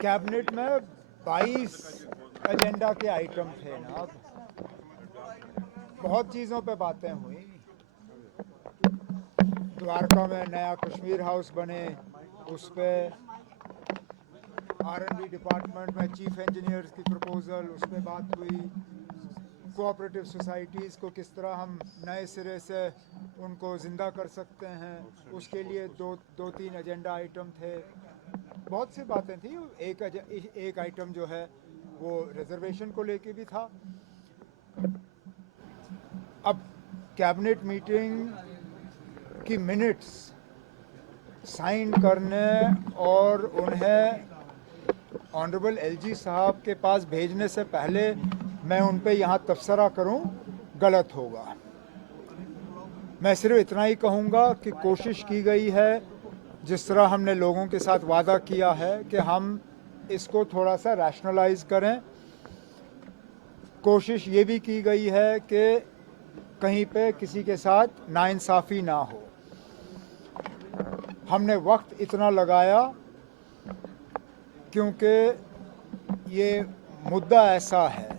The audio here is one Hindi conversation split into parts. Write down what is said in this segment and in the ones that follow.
कैबिनेट में 22 एजेंडा के आइटम थे ना। बहुत चीज़ों पे बातें हुई। द्वारका में नया कश्मीर हाउस बने, उस पर R&D डिपार्टमेंट में चीफ इंजीनियर्स की प्रपोजल, उस पर बात हुई। कोऑपरेटिव सोसाइटीज़ को किस तरह हम नए सिरे से उनको ज़िंदा कर सकते हैं, उसके लिए दो तीन एजेंडा आइटम थे। बहुत सी बातें थी। एक आइटम जो है वो रिजर्वेशन को लेके भी था। अब कैबिनेट मीटिंग की मिनट्स साइन करने और उन्हें ऑनरेबल एलजी साहब के पास भेजने से पहले मैं उन पे यहाँ तबसरा करूँ, गलत होगा। मैं सिर्फ इतना ही कहूँगा कि कोशिश की गई है, जिस तरह हमने लोगों के साथ वादा किया है कि हम इसको थोड़ा सा रैशनलाइज करें। कोशिश ये भी की गई है कि कहीं पे किसी के साथ नाइंसाफ़ी ना हो। हमने वक्त इतना लगाया क्योंकि ये मुद्दा ऐसा है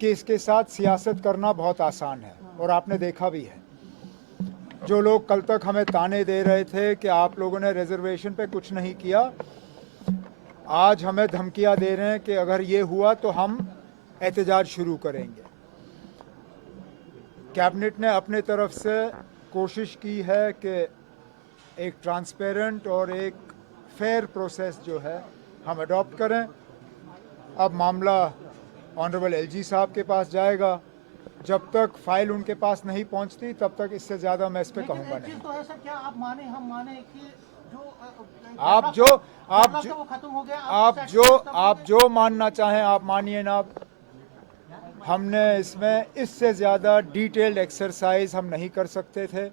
कि इसके साथ सियासत करना बहुत आसान है, और आपने देखा भी है। जो लोग कल तक हमें ताने दे रहे थे कि आप लोगों ने रिजर्वेशन पे कुछ नहीं किया, आज हमें धमकियां दे रहे हैं कि अगर ये हुआ तो हम एहतजाज शुरू करेंगे। कैबिनेट ने अपने तरफ से कोशिश की है कि एक ट्रांसपेरेंट और एक फेयर प्रोसेस जो है हम अडॉप्ट करें। अब मामला ऑनरेबल एलजी साहब के पास जाएगा। जब तक फाइल उनके पास नहीं पहुंचती तब तक इससे ज़्यादा मैं इस पे कहूँगा नहीं। तो है सर, क्या आप माने हम माने कि आप जो मानना चाहें आप मानिए ना। हमने इसमें इससे ज़्यादा डिटेल्ड एक्सरसाइज हम नहीं कर सकते थे।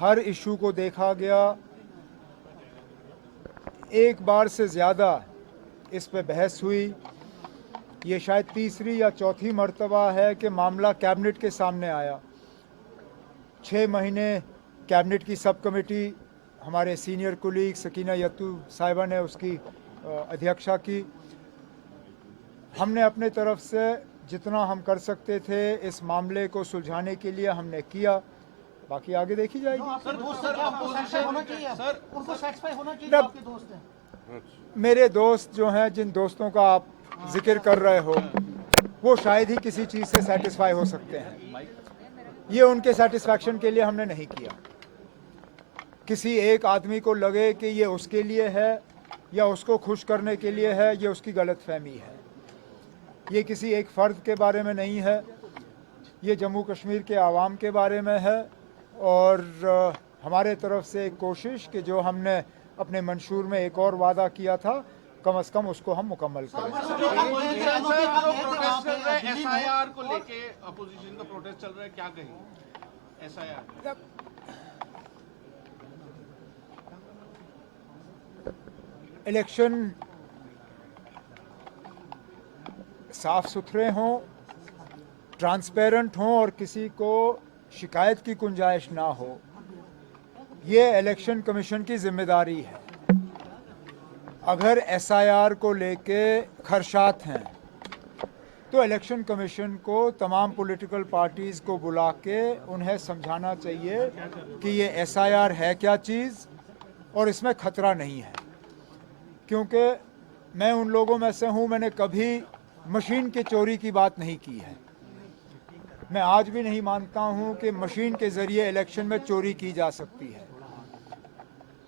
हर इशू को देखा गया, एक बार से ज़्यादा इस पे बहस हुई। ये शायद तीसरी या चौथी मर्तबा है कि मामला कैबिनेट के सामने आया। 6 महीने कैबिनेट की सब कमेटी, हमारे सीनियर कुलीग सकीना यत्तू साहिबा ने उसकी अध्यक्षता की। हमने अपने तरफ से जितना हम कर सकते थे इस मामले को सुलझाने के लिए हमने किया। बाकी आगे देखी जाएगी। मेरे दोस्त जो हैं, जिन दोस्तों का आप जिक्र कर रहे हो, वो शायद ही किसी चीज़ से सेटिस्फाई हो सकते हैं। ये उनके सेटिस्फैक्शन के लिए हमने नहीं किया। किसी एक आदमी को लगे कि ये उसके लिए है या उसको खुश करने के लिए है, ये उसकी गलतफहमी है। ये किसी एक फ़र्द के बारे में नहीं है, ये जम्मू कश्मीर के आवाम के बारे में है। और हमारे तरफ से एक कोशिश कि जो हमने अपने मंशूर में एक और वादा किया था, कम से कम उसको हम मुकम्मल करें। एसआईआर को लेके अपोजिशन का प्रोटेस्ट चल रहा है, क्या कहेंगे? एसआईआर इलेक्शन साफ सुथरे हों, ट्रांसपेरेंट हों और किसी को शिकायत की गुंजाइश ना हो, ये इलेक्शन कमीशन की जिम्मेदारी है। अगर एसआईआर को लेके खदशात हैं तो इलेक्शन कमीशन को तमाम पॉलिटिकल पार्टीज़ को बुला के उन्हें समझाना चाहिए कि ये एसआईआर है क्या चीज़ और इसमें ख़तरा नहीं है। क्योंकि मैं उन लोगों में से हूँ, मैंने कभी मशीन की चोरी की बात नहीं की है। मैं आज भी नहीं मानता हूँ कि मशीन के ज़रिए इलेक्शन में चोरी की जा सकती है,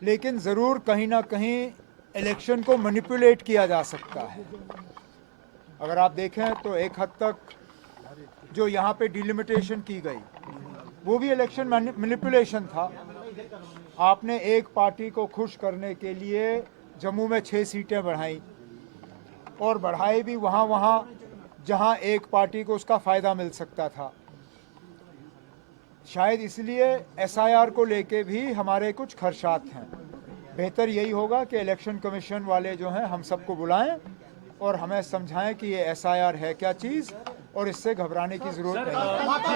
लेकिन ज़रूर कहीं ना कहीं इलेक्शन को मैनिपुलेट किया जा सकता है। अगर आप देखें तो एक हद तक जो यहाँ पे डिलिमिटेशन की गई वो भी इलेक्शन मैनिपुलेशन था। आपने एक पार्टी को खुश करने के लिए जम्मू में 6 सीटें बढ़ाई, और बढ़ाई भी वहाँ जहाँ एक पार्टी को उसका फ़ायदा मिल सकता था। शायद इसलिए एसआईआर को लेके भी हमारे कुछ खदशात हैं। बेहतर यही होगा कि इलेक्शन कमीशन वाले जो हैं हम सबको बुलाएं और हमें समझाएं कि ये एसआईआर है क्या चीज़ और इससे घबराने की जरूरत नहीं है। माता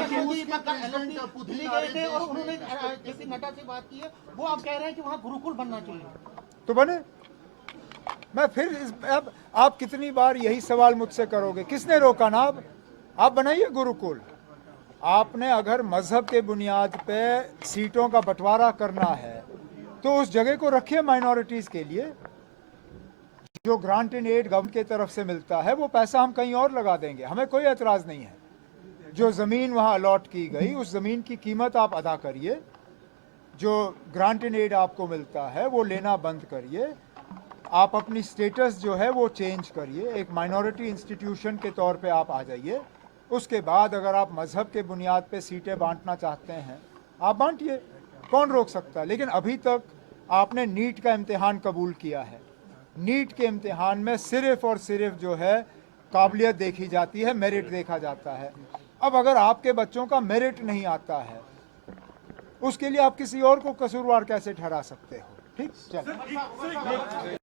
गांधी दिल्ली गए थे और उन्होंने जेपी नड्डा से बात की है, वो आप कह रहे हैं कि वहाँ गुरुकुल बनना चाहिए। तो बने। मैं फिर अब आप कितनी बार यही सवाल मुझसे करोगे? किसने रोका ना? आप बनाइए गुरुकुल। आपने अगर मजहब के बुनियाद पे सीटों का बंटवारा करना है तो उस जगह को रखिए माइनॉरिटीज के लिए। जो ग्रांट इन एड गवर्नमेंट की तरफ से मिलता है वो पैसा हम कहीं और लगा देंगे, हमें कोई एतराज नहीं है। जो ज़मीन वहाँ अलॉट की गई उस ज़मीन की कीमत आप अदा करिए, जो ग्रांट इन एड आपको मिलता है वो लेना बंद करिए, आप अपनी स्टेटस जो है वो चेंज करिए, एक माइनॉरिटी इंस्टीट्यूशन के तौर पे आप आ जाइए। उसके बाद अगर आप मज़हब के बुनियाद पे सीटें बांटना चाहते हैं आप बांटिए, कौन रोक सकता है। लेकिन अभी तक आपने नीट का इम्तिहान कबूल किया है, नीट के इम्तिहान में सिर्फ और सिर्फ जो है काबिलियत देखी जाती है, मेरिट देखा जाता है। अब अगर आपके बच्चों का मेरिट नहीं आता है उसके लिए आप किसी और को कसूरवार कैसे ठहरा सकते हो? ठीक, चलो।